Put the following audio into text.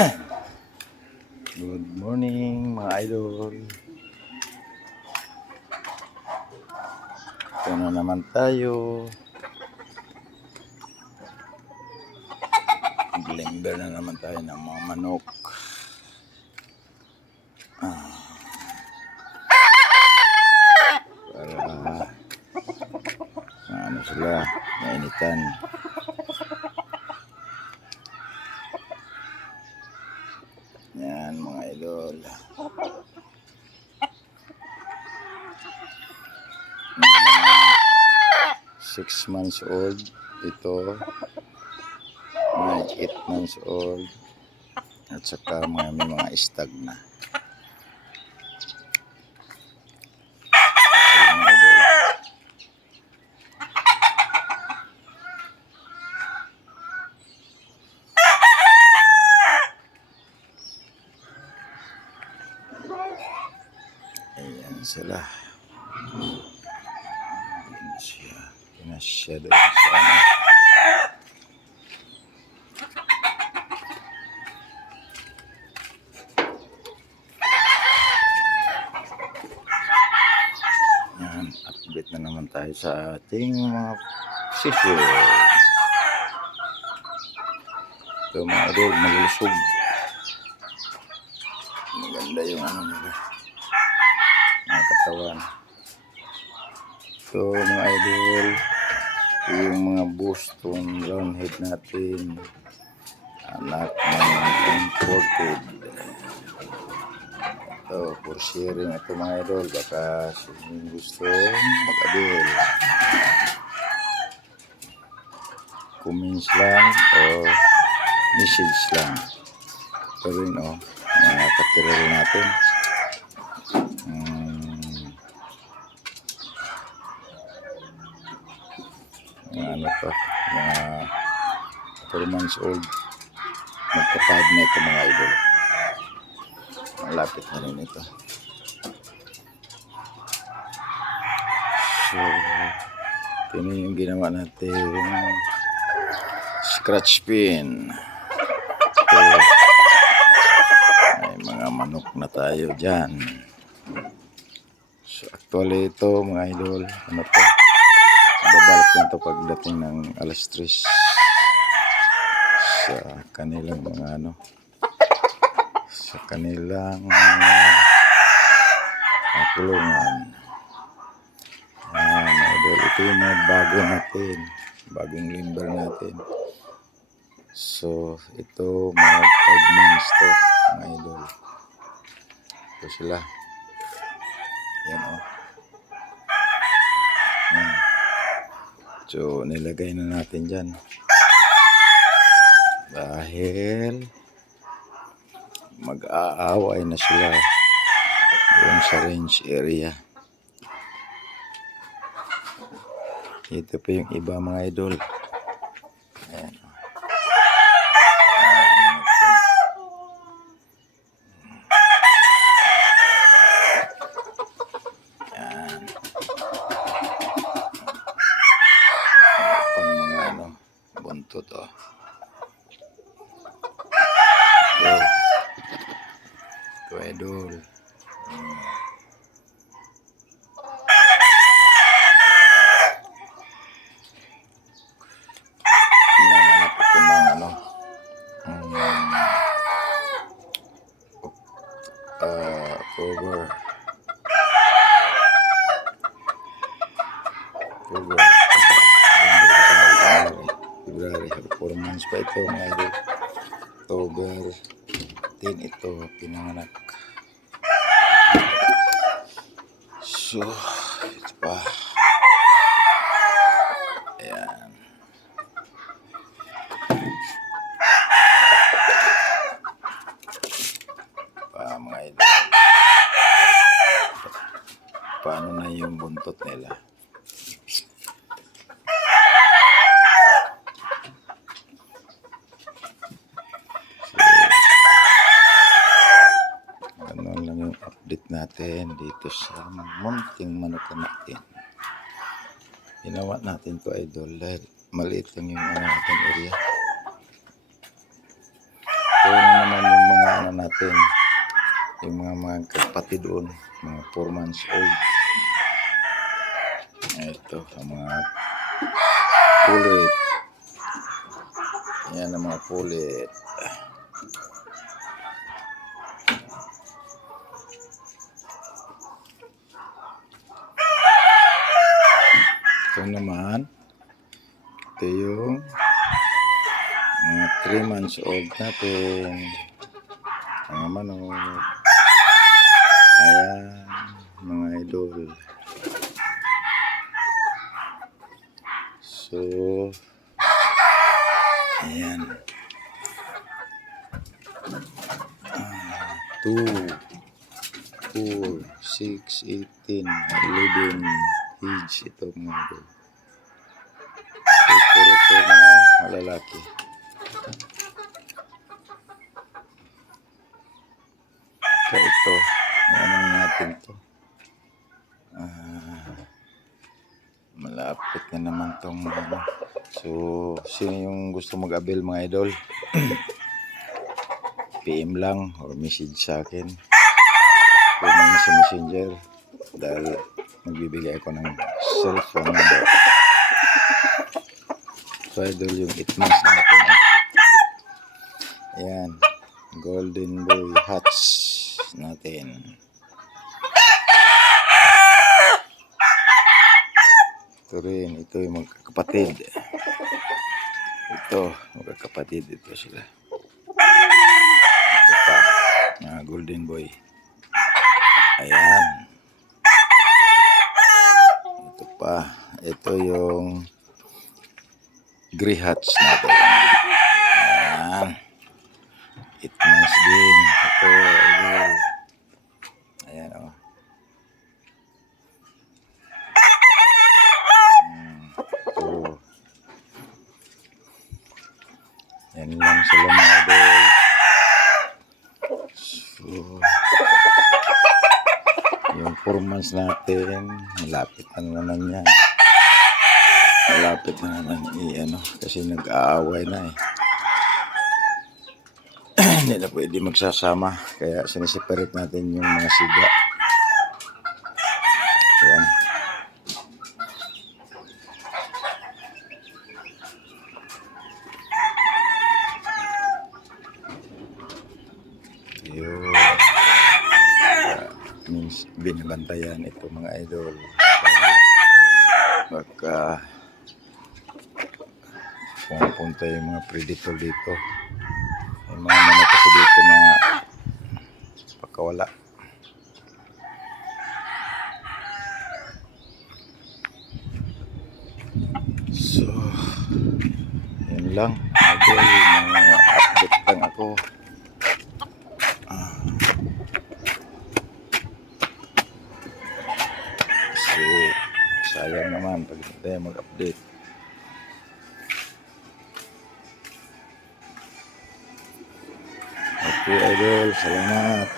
Good morning mga idol. Ito na naman tayo. Glimber na naman tayo ng mga manok. Para ano sila, mainitan. Yan mga idol. 6 months old ito, 8 months old, at saka may mga stag na. Ayan sila. Pinasya doon sa ano. Yan, update na naman tayo sa ating mga sisyo. Ito mga idol, malusog. Maganda yung ano nila, mga katawan. Ito mga idol, yung mga Boston Roundhead natin, anak ng imported. Ito, for sharing ito mga idol, baka sino gusto mag-avail, comments lang o message lang. Ito rin o, mga katirero natin. Mga ano pa, mga 4 months old, magka-5 na ito mga idol. Malapit na rin ito. So, ito yung ginawa natin, scratch pin. So, may mga manok na tayo dyan. So, actually ito mga idol, ano to, babalik na ito pagdating ng alas 3 sa kanilang mga ano, sa kanilang kulungan. Mga idol, ito yung mga bago natin, bagong limber natin. So ito mga 5 months to mga idol. Ito sila. Yan o. So nilagay na natin dyan dahil mag-aaway na sila doon sa range area. Ito pa yung iba mga idol. Ayan. Ayan. Pang mga ano, buntot o. Ito idol. Pinanganak ito ng ano, October. February, 4 months pa ito mga idol. October 10 ito pinanganak. So ito pa. Ayan. Pa mga idol, paano na yung buntot nila. Ganun lang yung update natin dito sa munting manok natin. Ginawa natin to idol dahil maliit lang yung ano natin area. Ito naman yung ano natin, yung mga kapatid doon, mga 4 months old. Ito, ang mga pulit. Yan ang mga pulit. Ito naman, ito yung mga 3 months old natin. Mga manok. Ayan, mga idol. So, ayan. 2, 4, 6, 18, 11 age ito mga idol. So, puro ito mga lalaki. So, ito, ano natin to. Malapit na naman tong ano. So, sino yung gusto mag-avail mga idol? PM lang or message sa akin. Comment sa messenger dahil magbibigay ako ng cellphone number. So, idol yung 8 months natin. Ayan, golden boy hatch natin. Ito rin, ito yung magkakapatid. Ito, magkakapatid. Ito sila. Ito pa, mga golden boy. Ayan. Ito pa, ito yung gray hatch natin. Ayan. 8 months din. Ito, idol. Ayan, oh. Yan lang sila mga idol. So, yung 4 months natin, malapit na naman yan. Malapit na naman ano, kasi nag-aaway na eh. Hindi na pwede magsasama, kaya siniseparate natin yung mga siga. Ayan. Yun. Means binabantayan ito mga idol. Baka pumunta yung mga predator dito. May mga manok kasi dito na pagkawala. So, yun lang. Idol, mga update lang ako. Kasi sayang naman pag hindi tayo mag-update. Okay idol, salamat.